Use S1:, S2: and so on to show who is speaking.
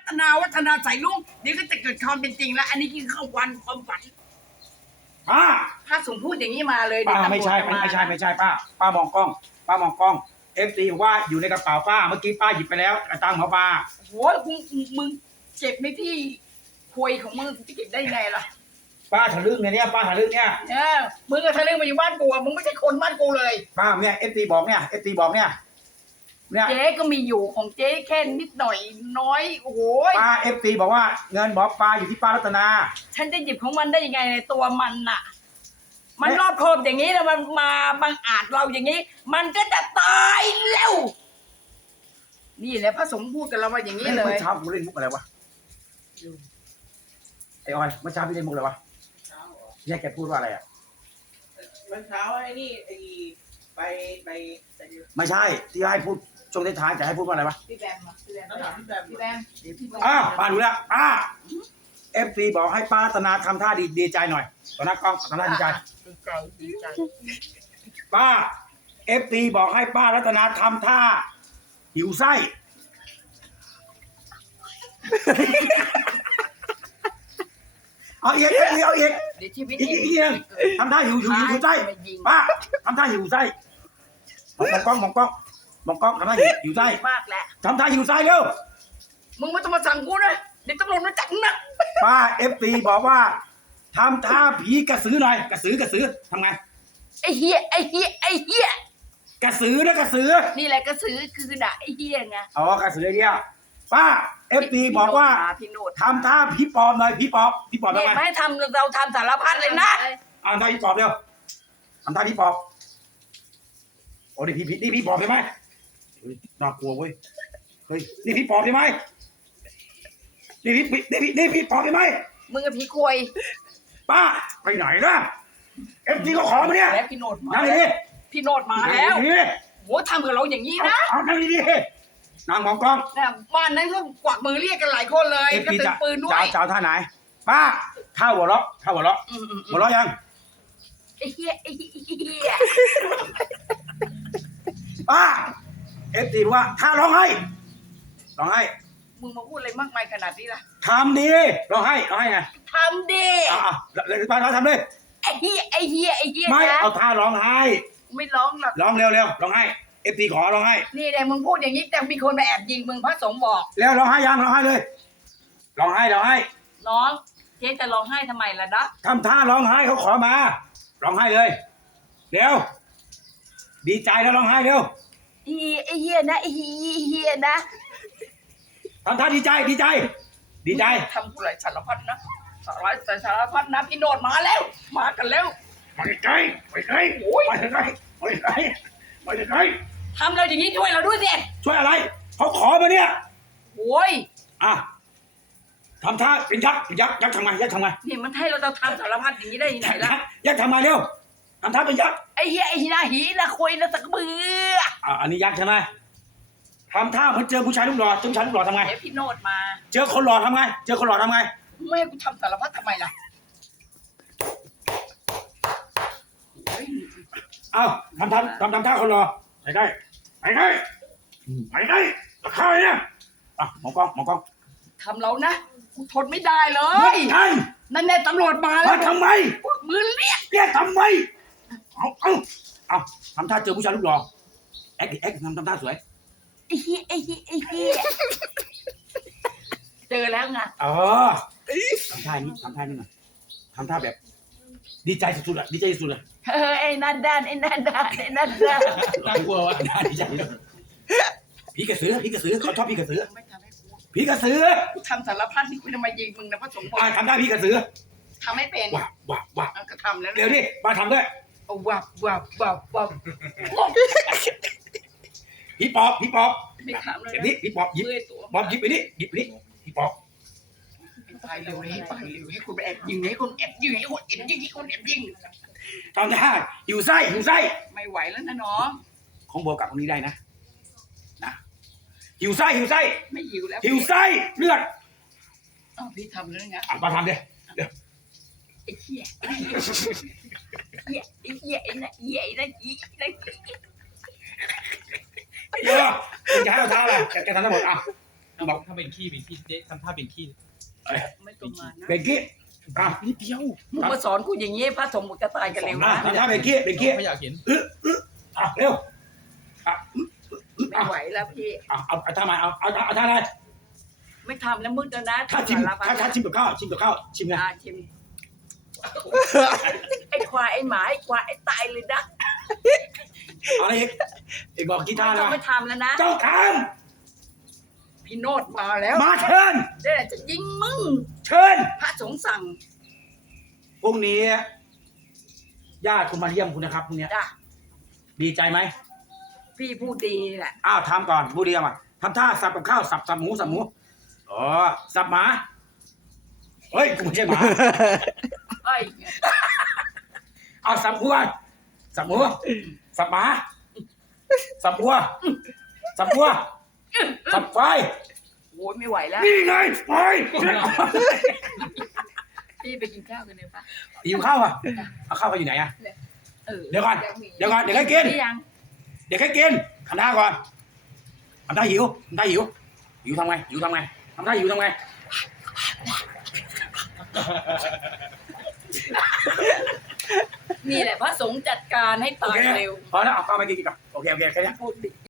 S1: ฒนาใส่ลุงเดี๋ยวก็จะเกิดความเป็นจริงแล้วอันนี้คือเข้าวันความฝัน
S2: ป้า
S1: ถ้าสมพูดอย่างนี้มาเลย
S2: ป้า
S1: เดี๋ยว
S2: ไม่ใช่
S1: ตำรวจจะา
S2: ไม่ใช่ป้ามองกล้องเอฟซีว่าอยู่ในกระเป๋าป้าเมื่อกี้ป้าหยิบไปแล้วตังค์ของป้า
S1: โหมึงเจ็บไหมพี่คุยของมึงจะเก็บได้ไงล่ะ
S2: ป้าทะลึ่งเนี่ยป้าทะลึ่งเนี่ย
S1: มึงก็ทะลึ่งมาอยู่บ้านกูมึงไม่ใช่คนบ้านกูเลย
S2: ป้าเนี่ยเอฟซีบอกเนี่ย
S1: เจ๊ก็มีอยู่ของเจ๊แค่นิดหน่อยน้อยโอ้โห
S2: ป้าเอฟซีบอกว่าเงินบอกป้าอยู่ที่ป้ารัตนา
S1: ฉันจะหยิบของมันได้ยังไงในตัวมันน่ะ มันรอบคอบอย่างนี้แล้วมันมาบังอาจเราอย่างนี้ มันก็จะตายเร็วนี่แหละพระสงฆ์พูดกับเราว่าอย่างนี้เล
S2: เมื่
S1: ย
S2: อเช้าผมเล่นมุกอะไรวะไอออยเมื่อเช้าพี่เล่นมุกอะไรวะเนี่ยแกพูดว่าอะไรอ่ะ
S3: มันเช้าไอ้นี่ไป
S2: ไม่ใช่ที่ให้พูดช่วงท้ายๆจะให้พูดว่าอะไรวะ
S1: พี่แบมอะพี่แบม
S3: ต้องถามพี่แบม
S1: พี่แบมเดี๋ยวพี่แบม
S2: ป้าดูแล้วป้าเอฟซีบอกให้ป้ารัตนาทำท่าดีใจหน่อยตอนนั้นกล้องทำท่าดีใจ
S1: ดีใจ
S2: ป้าเอฟซีบอกให้ป้ารัตนาทำท่าหิวไส้เอาอีกเอาอีก
S1: เดี๋ยวชีวิต
S2: อีกนึงทำท่าหิวไส้ป้าทำท่าหิวไส้มองกล้องทำท่าหิวไส้
S1: มากแหละ
S2: ทำท่าหิวไส้เร็ว
S1: มึงไม่ต้องมาสั่งกูนะเดี๋ยวตำรวจมาจับมึงนะ
S2: ป้าเอฟซีบอกว่าทำท่าผีกระสือหน่อยกระสือทำไง
S1: ไอ้เฮีย
S2: กระสือนะกระสือ
S1: นี่แหละกระสือคือด่าไอ้เฮียไง
S2: อ๋อกระสือเดียวป้าเอฟซีบอกว่า
S1: พี่โนด
S2: ทำท่าผีปอบหน่อยผีปอบทำ
S1: เนี่ย
S2: ไง
S1: ไม่ให้ทำเราทำสารพัดเลยนะ
S2: ทำท่าผีปอบเร็วทำท่าผีปอบโอ้นี่ผีปอบใช่ไหมน่ากลัวเว้ยเฮ้ยนี่ผีปอบใช่ไหมนี่ผีปอบใช่ไหม
S1: มึงกับพี่ควย
S2: ป้าไปไหนล่ะเอฟซีเขาขอมาเนี่ย
S1: แล้วพี่โนดมา
S2: นั่ง
S1: แล้ว
S2: ดี
S1: พี่โนดมาแล้ว โหทำกับเราอย่างนี้นะ
S2: เอานั่งดีนั่งมองกล้อง
S1: นะบ้านนั้นก็กวักมือเรียกกันหลายคนเลย
S2: เอฟ
S1: ก็
S2: ซี
S1: ตึ
S2: จะ
S1: งปืนด้วย
S2: จะเอาท่าไหนป้าข้าวหัวเราะหัวเราะยัง
S1: ไอ้เฮีย
S2: ป้าเอฟซีบอกว่าถ้าร้องไห้
S1: มึงมาพูดอะไรมากมายขนาดนี้ล่ะ
S2: ทำดีร้องไห้ไง
S1: ทำดิ
S2: เลยป้าทำเลย
S1: ไอ้เฮีย
S2: ไม่
S1: นะ
S2: เอาท่าร้องไห้
S1: ไม่ร้องหรอก
S2: ร้องเร็วร้องไห้เอฟซีขอร้องไห้
S1: นี่แหละมึงพูดอย่างนี้แต่มีคนมาแอบยิงมึงพระสงฆ์บอก
S2: แล้วร้องไห้ยังร้องไห้เลยร้องไห้
S1: น้องเจ๊จะร้องไห้ทำไมล่ะนะ
S2: ทำท่าร้องไห้เขาขอมาร้องไห้เลยเร็วดีใจแล้วร้องไห้เร็ว
S1: ไอ้เฮียนะไอ้เฮียนะ
S2: ทำท่าดีใจ
S1: ทำกูหลายสารพัดนะสารพัดนะพี่โนดมาแล้ว มากันแล้ว
S2: ไปไกลโอ้ยไปไกล
S1: ทำเราอย่างนี้ช่วยเราด้วยสิ
S2: ช่วยอะไรเขาขอมาเนี่ย
S1: โอ้ย
S2: ทำท่าเป็นยักษ์ทำไม
S1: นี่มันให้เราทำสารพัดอย่างนี้ได้ยังไงล่ะ
S2: ยักษ์ทำไมเร็วทำท่าเป็นยักษ์
S1: ไอ้เฮียไอ้หน้าหีนะคุยนะตะกบือ
S2: อันนี้ยักษ์ใช่ไหมทำท่าเหมือนเจอผู้ชายรูปหล่อทำไง
S1: เดี๋ยวพี่โนดมา
S2: เจอคนหล่อทำไง
S1: ไม่ให้กูทำสารพัดทำไมล่ะ
S2: เอาทำท่าคนหล่อไปใกล้เข้าไปเนี่ยมองกล้อง
S1: ทำเรานะกูทนไม่ได้เล
S2: ไม่
S1: ย
S2: ใช่
S1: นั่นแน่ตำรวจมาแล้
S2: มาว ทำไม
S1: พวกมือเรียก
S2: เรียกทำไมเอาทำท่าเจอผู้ชายรูปหล่อแอ๊กทำท่าสวย
S1: ไอ้เฮียเจอแล้วไง
S2: ทำท่านี้หน่อยทำท่าแบบดีใจสุดๆเลย
S1: ไอ้นั่นด้าน
S2: น่ากลัววะดีใจผีกระสือเขาชอบผีกระสือ
S1: ไม่ทำให้กู
S2: ผีกระสือ
S1: กูทำสารพัดที่กูจะมายิงมึงนะพระสงฆ์บอก
S2: ทำได้ผีกระสือ
S1: ทำไม่เป็น
S2: ว้า
S1: ก็ทำแล้ว
S2: เดี๋ยวดิมาทำด้วย
S1: วับ
S2: ผีปอบ
S1: ไม่ทำแล้ว
S2: เดี๋ยวนี้ผีปอบหยิบ
S1: เมื่อยตัว
S2: ปอบหยิบไปนี่ผีปอบ
S1: ไปเร็วให้คุณไปแอบยิงให้คนแอบยิง
S2: ทำท่าหิวไส้
S1: ไม่ไหวแล้วนะน้อง
S2: ของโบกับคนนี้ได้นะหิวไส้
S1: ไม่หิวแล้ว
S2: หิวไส้เลือด
S1: พี่ทำแล้วไง
S2: มาทำดิ
S1: ไอ้เหี้ยไอ้นั่นอี
S2: จะให้เราท่าอะไรแกทำทั้งหมด
S4: ถ้าเป็นขี้เจ๊ทำท่าเป็นขี้
S1: ไม่ต้องมานะ
S2: เบกกี้อ่ะ
S4: นิดเดียว
S1: มึงมาสอนกูอย่างนี้พระสงฆ์มึงจะตายกันเร็วนะ
S2: ทำท่าเบกกี้เบกกี้
S4: ไม่อยากเห็น
S2: อ่ะเร็วอ่ะ
S1: ไม่ไหวแล้วพี่
S2: เอาท่ามาเอาท่าอะไร
S1: ไม่ทำแล้วมึงจะนะ
S2: ถ้าชิม
S1: สารพัด
S2: ถ้าชิมกับข้าวชิมไง
S1: ชิมไอ้ควายไอ้หมาไอ้ควายไอ้ตายเลยนะ
S2: เอาอะไรอีกบอกกี่ท่า
S1: ไม่
S2: แล้
S1: ต้อ
S2: ว
S1: งไม่ทำแล้วนะ
S2: เจ้าท
S1: พี่โนดมาแล้ว
S2: ำมาเชิญ
S1: เดี๋ยวจะยิงมึง
S2: เชิญ
S1: พระสงฆ์สั่ง
S2: พรุ่งนี้ญาติคุณมาเยี่ยมคุณนะครับพรุ่งนี้
S1: จ้ะ
S2: ดีใจไหม
S1: พี่พูดดีแหละ
S2: อ้าวทำก่อนพูดดีก่อนทำท่าสับกับข้าวสับหมูอ๋อสับหมาเฮ้ยกูไม่ใช่หมา
S1: เอ้ย
S2: เอาสับหัวสับหมูสับหมาสับหัวสับหัวสับไฟ
S1: โอ้ยไม่ไหวแล้ว
S2: นี่ไงไฟ
S1: พี่ไปกินข้าวกันเลยปะ
S2: หิวข้าวอ่ะเอาข้าวไปอยู่ไหนอ่ะ เดี๋ยวก่อน เดี๋ยวให้กิน
S1: หรือยัง
S2: เดี๋ยวให้กินทำท่าก่อนทำท่าหิวหิวทำไงทำท่าหิวทำไง
S1: นี่แหละพระสงฆ์จัดการให้
S2: โอ
S1: ตาย
S2: เค
S1: เร็ว
S2: พอแล้วเอาข้าวมากินก่อนโอเคแค่นี้
S1: พูดดิ